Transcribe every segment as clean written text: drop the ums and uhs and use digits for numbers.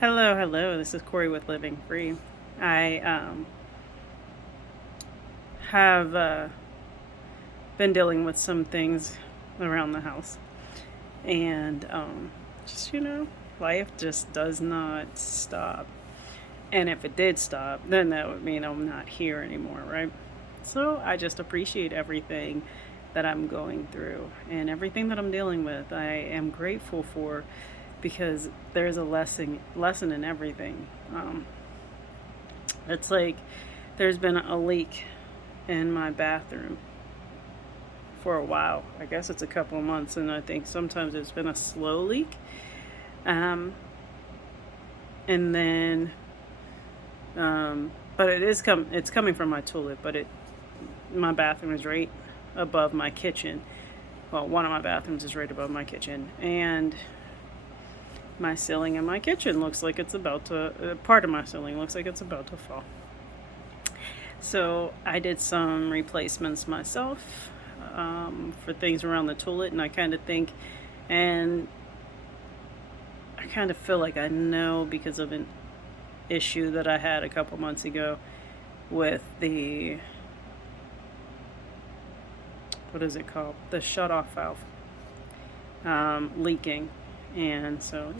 Hello, hello. This is Corey with Living Free. I have been dealing with some things around the house, and just life just does not stop. And if it did stop, then that would mean I'm not here anymore, right? So I just appreciate everything that I'm going through and everything that I'm dealing with. I am grateful for because there's a lesson in everything. It's like there's been a leak in my bathroom for a while. I guess it's a couple of months, and I think sometimes it's been a slow leak. Um, and then, but it's coming from my toilet, but my bathroom is right above my kitchen. Well, one of my bathrooms is right above my kitchen, and my ceiling in my kitchen looks like it's about to, part of my ceiling looks like it's about to fall. So I did some replacements myself for things around the toilet, and I kind of think, and I kind of feel like I know because of an issue that I had a couple months ago with the, what is it called? The shut off valve leaking. And so,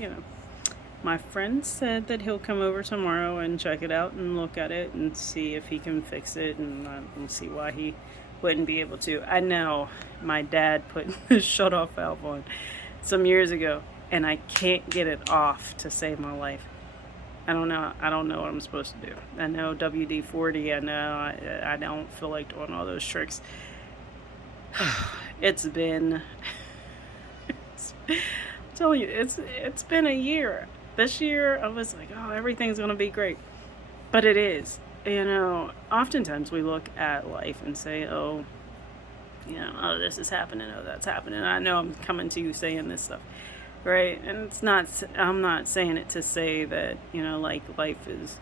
my friend said that he'll come over tomorrow and check it out and look at it and see if he can fix it, and see why he wouldn't be able to. I know my dad put the shut off valve on some years ago, and I can't get it off to save my life. I don't know what I'm supposed to do. I know WD-40. I know I don't feel like doing all those tricks. It's been I'm telling you, it's been a year. This year I was like, oh, everything's gonna be great. But it is. Oftentimes we look at life and say, oh, oh, this is happening, oh, that's happening. I know I'm coming to you saying this stuff, right? And I'm not saying it to say that, like life is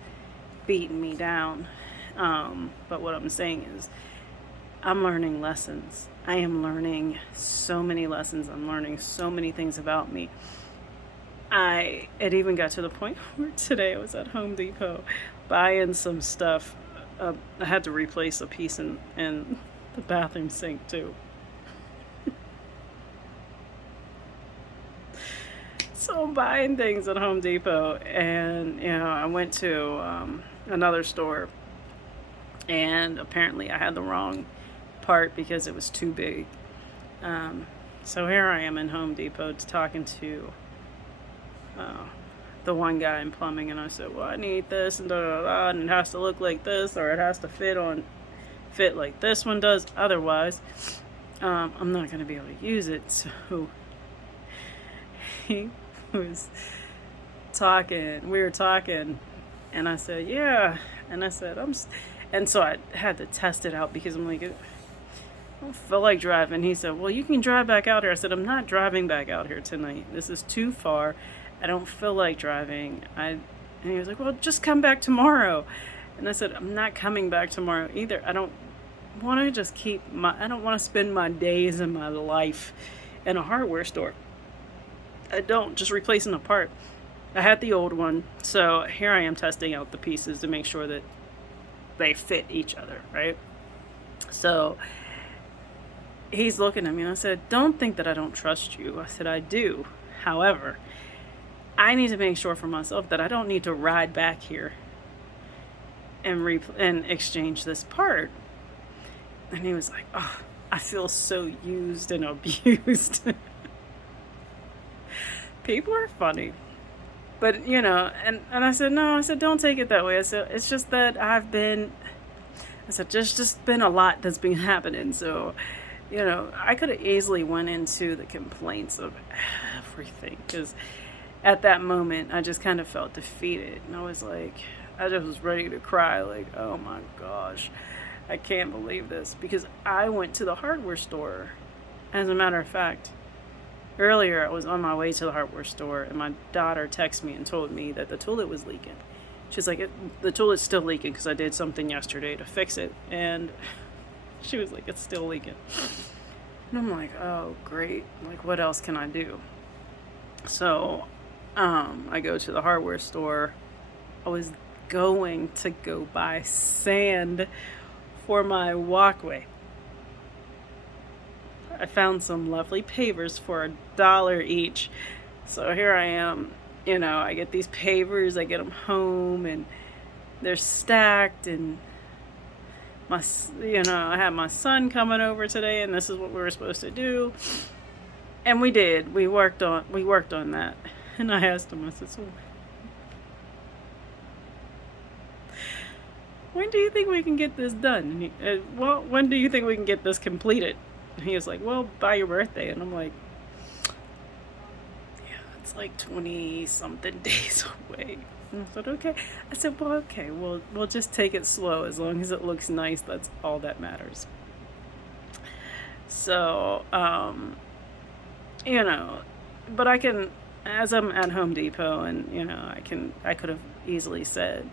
beating me down. But what I'm saying is I'm learning lessons. I am learning so many lessons. I'm learning so many things about me. It even got to the point where today I was at Home Depot buying some stuff. I had to replace a piece in the bathroom sink too. So I'm buying things at Home Depot, and I went to another store, and apparently I had the wrong part because it was too big. So here I am in Home Depot talking to the one guy in plumbing, and I said, well, I need this, and da da da, and it has to look like this, or it has to fit like this one does. Otherwise, I'm not going to be able to use it. So he was talking. We were talking, and I said, yeah, and I said, and so I had to test it out because I'm like, I don't feel like driving. He said, well, you can drive back out here. I said, I'm not driving back out here tonight. This is too far. I don't feel like driving. And he was like, well, just come back tomorrow. And I said, I'm not coming back tomorrow either. I don't want to spend my days and my life in a hardware store. I don't, just replacing a part. I had the old one, so here I am testing out the pieces to make sure that they fit each other, right? So he's looking at me, and I said, don't think that I don't trust you. I said, I do. However, I need to make sure for myself that I don't need to ride back here and exchange this part. And he was like, oh, I feel so used and abused. People are funny. But, and I said, no, I said, don't take it that way. I said, it's just that I said, there's just been a lot that's been happening. So, I could have easily went into the complaints of everything, because at that moment I just kind of felt defeated, and I just was ready to cry, like, oh my gosh, I can't believe this, because I went to the hardware store. As a matter of fact, earlier I was on my way to the hardware store, and my daughter texted me and told me that the toilet was leaking. She's like, the toilet's still leaking because I did something yesterday to fix it. And she was like, it's still leaking. And I'm like, oh, great. Like, what else can I do? So I go to the hardware store. I was going to go buy sand for my walkway. I found some lovely pavers for $1 each. So here I am, I get these pavers, I get them home, and they're stacked, and I had my son coming over today, and this is what we were supposed to do. And we did. We worked on that. And I asked him, I said, so when do you think we can get this done? And when do you think we can get this completed? And he was like, well, by your birthday. And I'm like, yeah, it's like 20-something days away. And I said, okay. I said, well, okay, we'll just take it slow. As long as it looks nice, that's all that matters. So, but I can, as I'm at Home Depot, and, I could have easily said,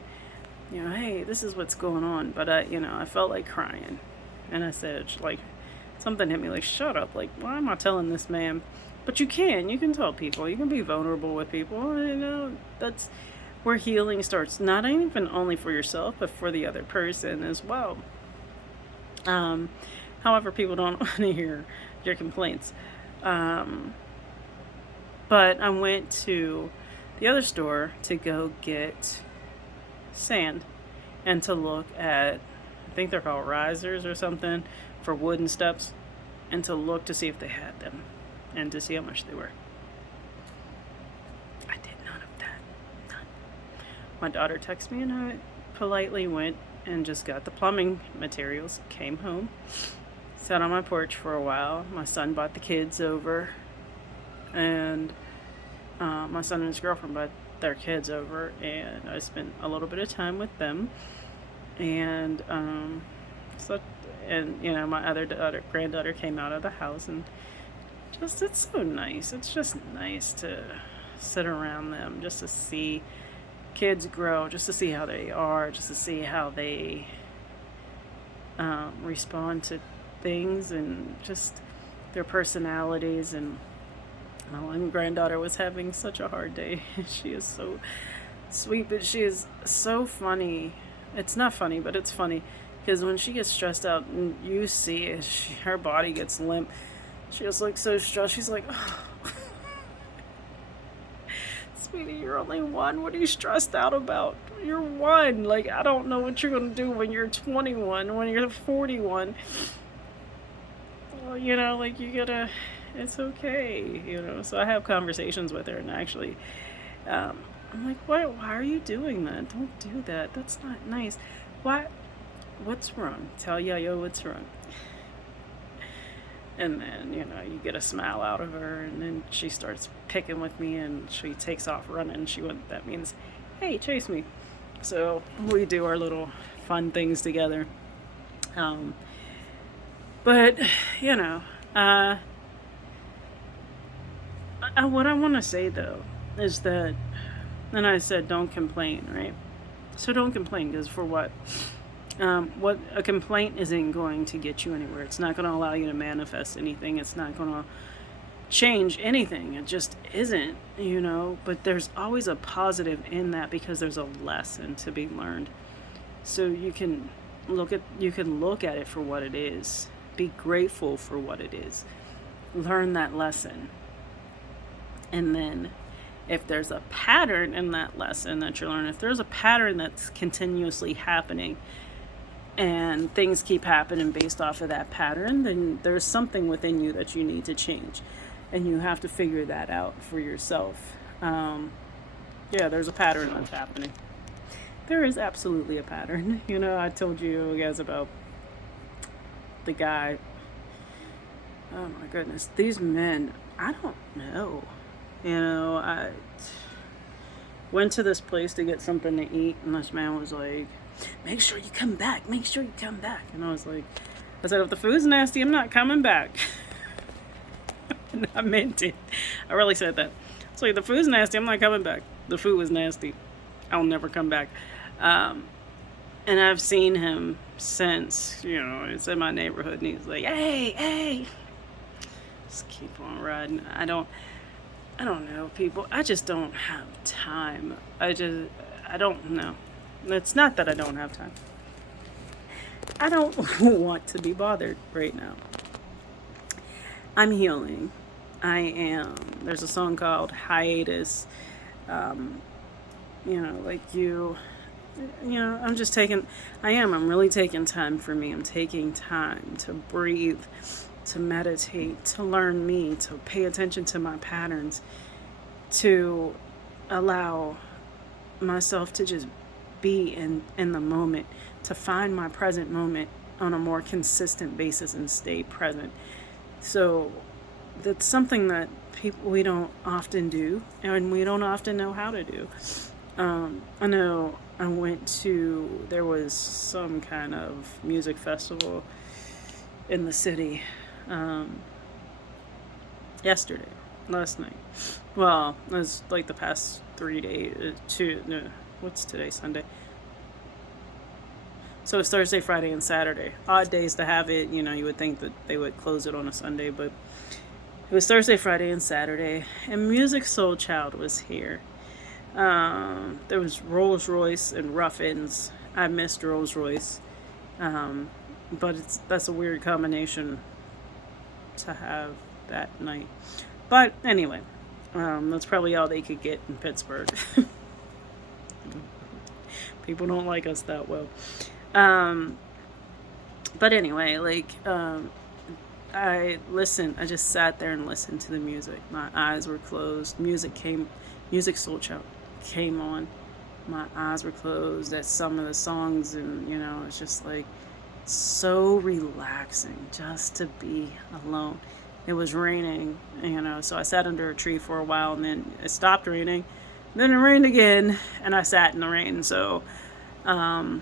hey, this is what's going on. But I felt like crying. And I said, like, something hit me like, shut up. Like, why am I telling this man? But you can tell people. You can be vulnerable with people. That's where healing starts. Not even only for yourself, but for the other person as well. However, people don't want to hear your complaints. But I went to the other store to go get sand and to look at, I think they're called risers or something, for wooden steps, and to look to see if they had them and to see how much they were. I did none of that. None. My daughter texted me, and I politely went and just got the plumbing materials, came home, sat on my porch for a while. My son brought the kids over, and my son and his girlfriend brought their kids over, and I spent a little bit of time with them. And my other granddaughter came out of the house, and it's so nice. It's just nice to sit around them, just to see kids grow, just to see how they are, just to see how they respond to things, and just their personalities. And my one granddaughter was having such a hard day. She is so sweet, but she is so funny. It's not funny, but it's funny, because when she gets stressed out, and you see it, her body gets limp. She was like so stressed. She's like, oh. Sweetie, you're only one. What are you stressed out about? You're one. Like, I don't know what you're going to do when you're 21, when you're 41. Well, you gotta, it's okay, So I have conversations with her, and actually, I'm like, why are you doing that? Don't do that. That's not nice. What's wrong? Tell Yayo what's wrong. And then, you get a smile out of her, and then she starts picking with me, and she takes off running. That means, hey, chase me. So we do our little fun things together. But, what I want to say, though, is that, and I said, don't complain, right? So don't complain, because for what? What a complaint isn't going to get you anywhere. It's not going to allow you to manifest anything. It's not going to change anything. It just isn't, But there's always a positive in that, because there's a lesson to be learned. So you can look at it for what it is. Be grateful for what it is. Learn that lesson. And then if there's a pattern in that lesson that you're learning, if there's a pattern that's continuously happening, and things keep happening based off of that pattern, then there's something within you that you need to change, and you have to figure that out for yourself. There's a pattern that's happening. There is absolutely a pattern. I told you guys about the guy. Oh my goodness, these men, I don't know. I went to this place to get something to eat, and this man was like, make sure you come back. Make sure you come back. And I said, if the food's nasty, I'm not coming back. And I meant it. I really said that. So if the food's nasty, I'm not coming back. The food was nasty. I'll never come back. And I've seen him since, it's in my neighborhood, and he's like, hey, just keep on riding. I I don't know, people. I just don't have time. I don't know. It's not that I don't have time. I don't want to be bothered right now. I'm healing. I am. There's a song called Hiatus. Like I'm just taking, I'm really taking time for me. I'm taking time to breathe, to meditate, to learn me, to pay attention to my patterns, to allow myself to just be in the moment, to find my present moment on a more consistent basis and stay present. So that's something that we don't often do, and we don't often know how to do. I know there was some kind of music festival in the city last night. Well, it was like the past 3 days, what's today, Sunday? So it's Thursday, Friday, and Saturday. Odd days to have it. You would think that they would close it on a Sunday, but it was Thursday, Friday, and Saturday. And Music Soul Child was here. There was Rolls Royce and Ruffins. I missed Rolls Royce. But that's a weird combination to have that night. But anyway, that's probably all they could get in Pittsburgh. People don't like us that well. But anyway, I just sat there and listened to the music. My eyes were closed. Music Soul Child came on. My eyes were closed at some of the songs, and it's just like so relaxing just to be alone. It was raining, so I sat under a tree for a while, and then it stopped raining. Then it rained again, and I sat in the rain. So, but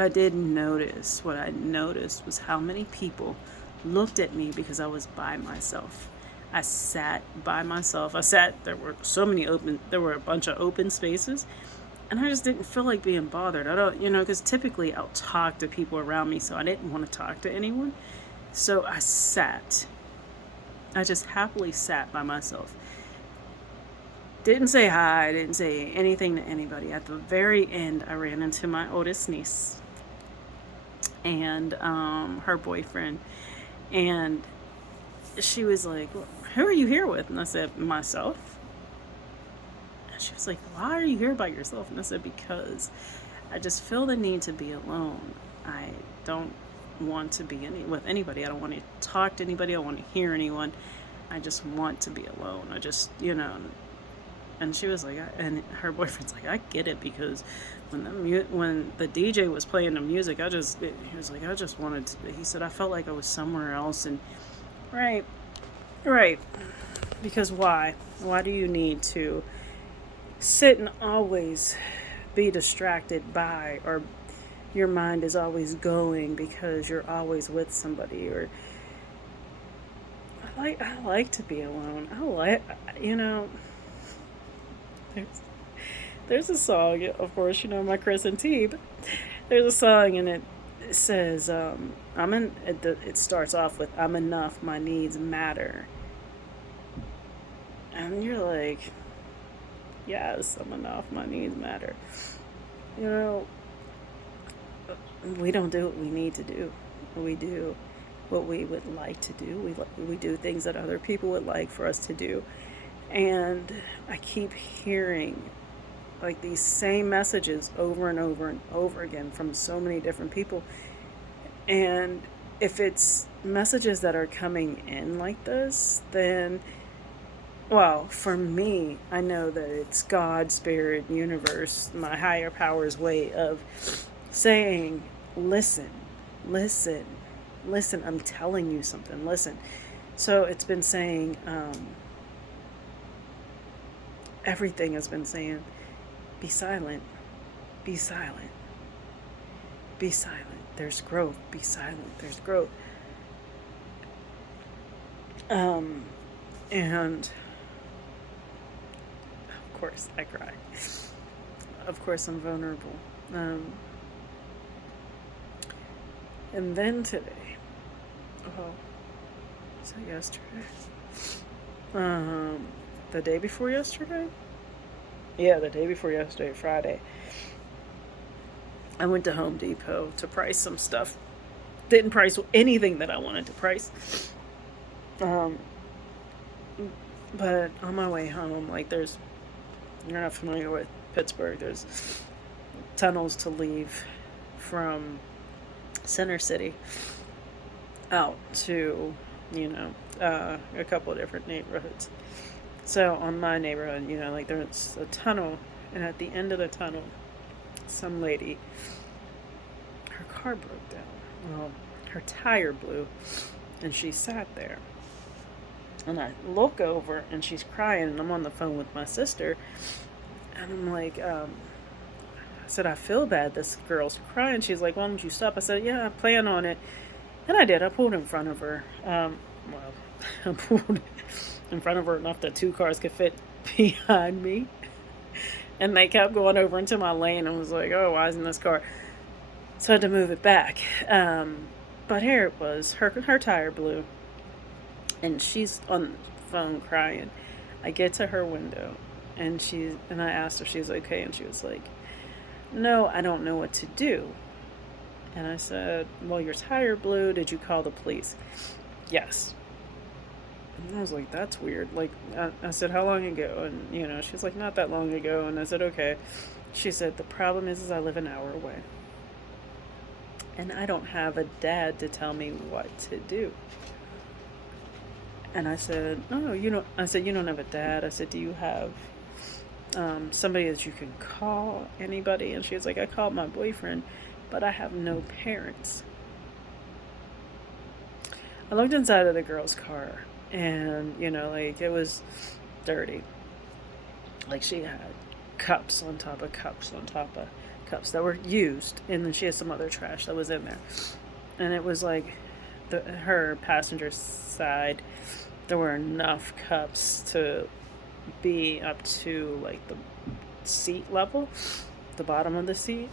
I did notice, what I noticed was how many people looked at me because I was by myself. I sat by myself. There were a bunch of open spaces, and I just didn't feel like being bothered. I don't, because typically I'll talk to people around me, so I didn't want to talk to anyone. So I sat. I just happily sat by myself. Didn't say hi, didn't say anything to anybody. At the very end, I ran into my oldest niece and her boyfriend. And she was like, well, who are you here with? And I said, myself. And she was like, why are you here by yourself? And I said, because I just feel the need to be alone. I don't want to be with anybody. I don't want to talk to anybody. I don't want to hear anyone. I just want to be alone. I just, And she was like, and her boyfriend's like, I get it, because when the DJ was playing the music, he was like, I just wanted to, he said, I felt like I was somewhere else. And right, because why do you need to sit and always be distracted by, or your mind is always going because you're always with somebody? Or I like to be alone. There's a song, of course, my Chris and T, but there's a song, and it says, it starts off with, I'm enough, my needs matter. And you're like, yes, I'm enough, my needs matter. We don't do what we need to do. We do what we would like to do. We do things that other people would like for us to do. And I keep hearing like these same messages over and over and over again from so many different people. And if it's messages that are coming in like this, then, well, for me, I know that it's God, Spirit, Universe, my higher power's way of saying, listen, I'm telling you something, listen. So it's been saying, everything has been saying, be silent, be silent, be silent. There's growth, be silent, there's growth. And of course I cry. Of course I'm vulnerable. And then today, was that yesterday? um, the day before yesterday. Yeah, the day before yesterday, Friday. I went to Home Depot to price some stuff. Didn't price anything that I wanted to price. Um, but on my way home, like you're not familiar with Pittsburgh, there's tunnels to leave from Center City out to, a couple of different neighborhoods. So on my neighborhood, like there's a tunnel, and at the end of the tunnel, some lady, her car broke down. Well, her tire blew, and she sat there. And I look over, and she's crying, and I'm on the phone with my sister, and I'm like, I said, I feel bad. This girl's crying. She's like, why don't you stop? I said, yeah, I plan on it. And I did. I pulled in front of her. I pulled in front of her enough that two cars could fit behind me. And they kept going over into my lane. And was like, oh, why isn't this car? So I had to move it back. But here it was. Her tire blew. And she's on the phone crying. I get to her window. And I asked her if she was okay. And she was like, no, I don't know what to do. And I said, well, your tire blew. Did you call the police? Yes. And I was like, that's weird. Like, I said, how long ago? And, she's like, not that long ago. And I said, okay. She said, the problem is I live an hour away. And I don't have a dad to tell me what to do. And I said, no, you don't. I said, you don't have a dad. I said, do you have somebody that you can call? Anybody? And she was like, I called my boyfriend, but I have no parents. I looked inside of the girl's car, and, like, it was dirty. Like, she had cups on top of cups on top of cups that were used, and then she had some other trash that was in there. And it was like her passenger side, there were enough cups to be up to like the seat level, the bottom of the seat.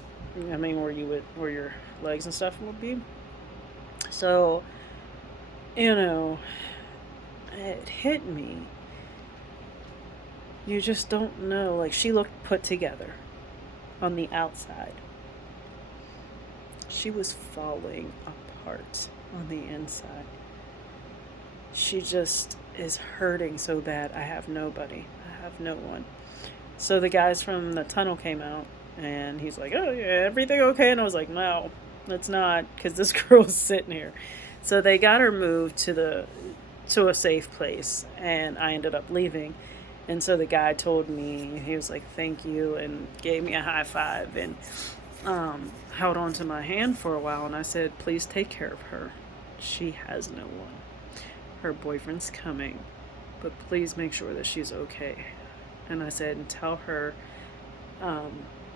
I mean, where your legs and stuff would be. So, it hit me. You just don't know. Like, she looked put together on the outside. She was falling apart on the inside. She just is hurting so bad. I have nobody. I have no one. So the guys from the tunnel came out, and he's like, oh, yeah, everything okay? And I was like, no, it's not, because this girl's sitting here. So they got her moved to a safe place, and I ended up leaving. And so the guy told me, he was like, thank you, and gave me a high five, and held on to my hand for a while. And I said, please take care of her. She has no one. Her boyfriend's coming, but please make sure that she's okay. And I said, and tell her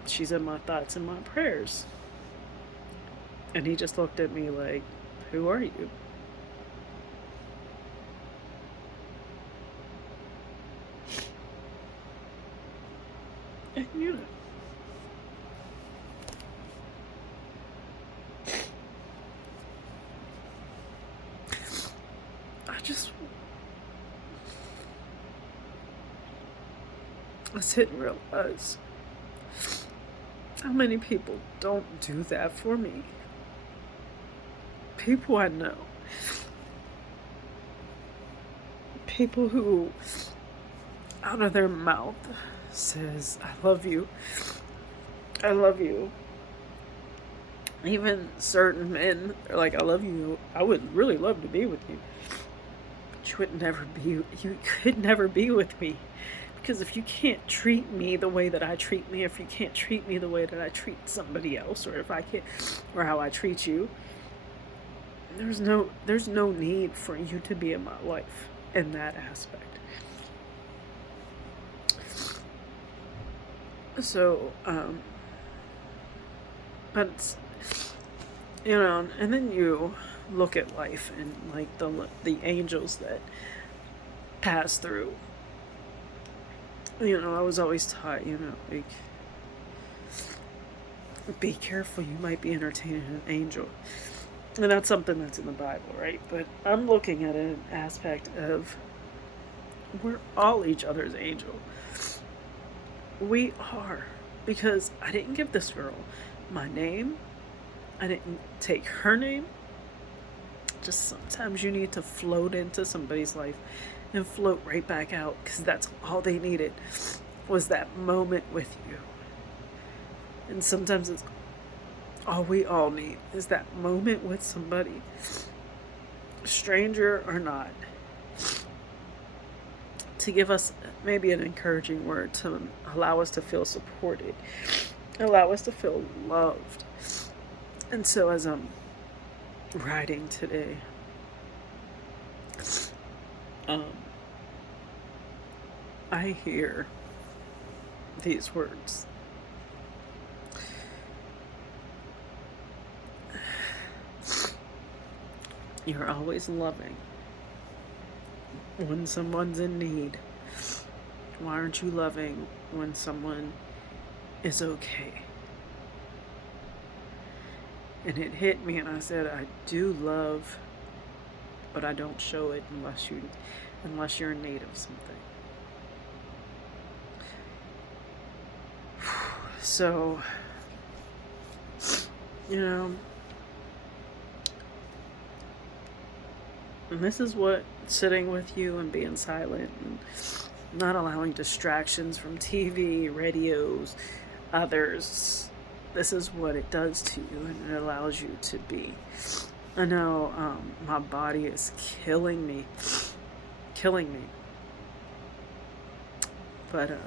she's in my thoughts and my prayers. And he just looked at me like, who are you? And I sit and realize how many people don't do that for me. People I know. People who, out of their mouth, says, I love you. I love you. Even certain men are like, I love you. I would really love to be with you. But you could never be with me. Because if you can't treat me the way that I treat me, if you can't treat me the way that I treat somebody else, or or how I treat you, there's no need for you to be in my life in that aspect. So, but and then you look at life and like the angels that pass through. I was always taught, like, be careful, you might be entertaining an angel. And that's something that's in the Bible, right? But I'm looking at an aspect of We're all each other's angel. We are. Because I didn't give this girl my name. I didn't take her name. Just sometimes you need to float into somebody's life and float right back out, because that's all they needed was that moment with you. And sometimes it's all we all need is that moment with somebody, stranger or not, to give us maybe an encouraging word, to allow us to feel supported, allow us to feel loved. And so as I'm writing today, I hear these words. You're always loving when someone's in need. Why aren't you loving when someone is okay? And it hit me, and I said, I do love, but I don't show it unless you're in need of something. So, and this is what sitting with you and being silent and not allowing distractions from TV, radios, others, this is what it does to you, and it allows you to be. I know my body is killing me. But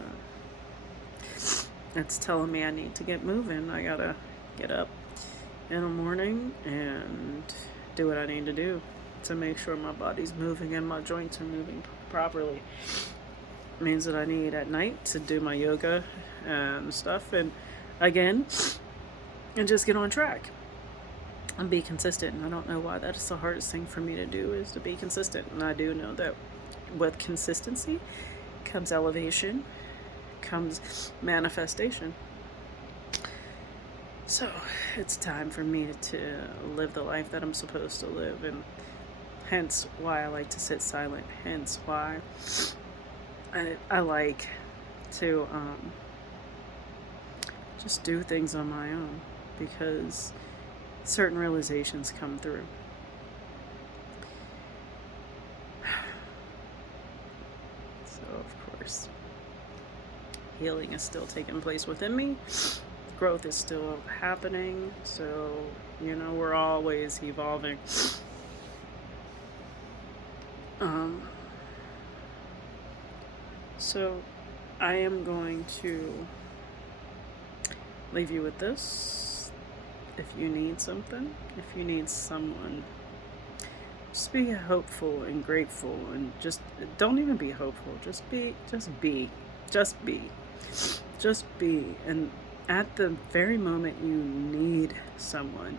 it's telling me I need to get moving. I gotta get up in the morning and do what I need to do to make sure my body's moving and my joints are moving properly. It means that I need at night to do my yoga and stuff, and again, and just get on track and be consistent. And I don't know why that is the hardest thing for me to do, is to be consistent. And I do know that with consistency comes elevation, comes manifestation. So it's time for me to live the life that I'm supposed to live, and hence why I like to sit silent, hence why I like to just do things on my own, because certain realizations come through. So, of course, healing is still taking place within me. Growth is still happening. So, we're always evolving. So, I am going to leave you with this. If you need something, if you need someone, just be hopeful and grateful, and just don't even be hopeful. Just be. And at the very moment you need someone,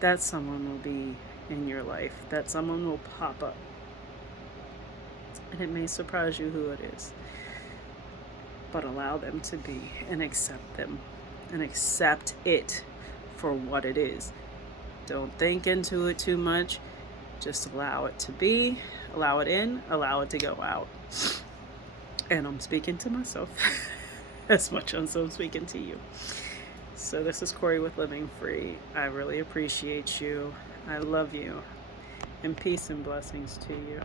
that someone will be in your life. That someone will pop up. And it may surprise you who it is. But allow them to be, and accept them, and accept it for what it is. Don't think into it too much. Just allow it to be, allow it in, allow it to go out. And I'm speaking to myself as much as I'm speaking to you. So this is Corey with Living Free. I really appreciate you. I love you. And peace and blessings to you.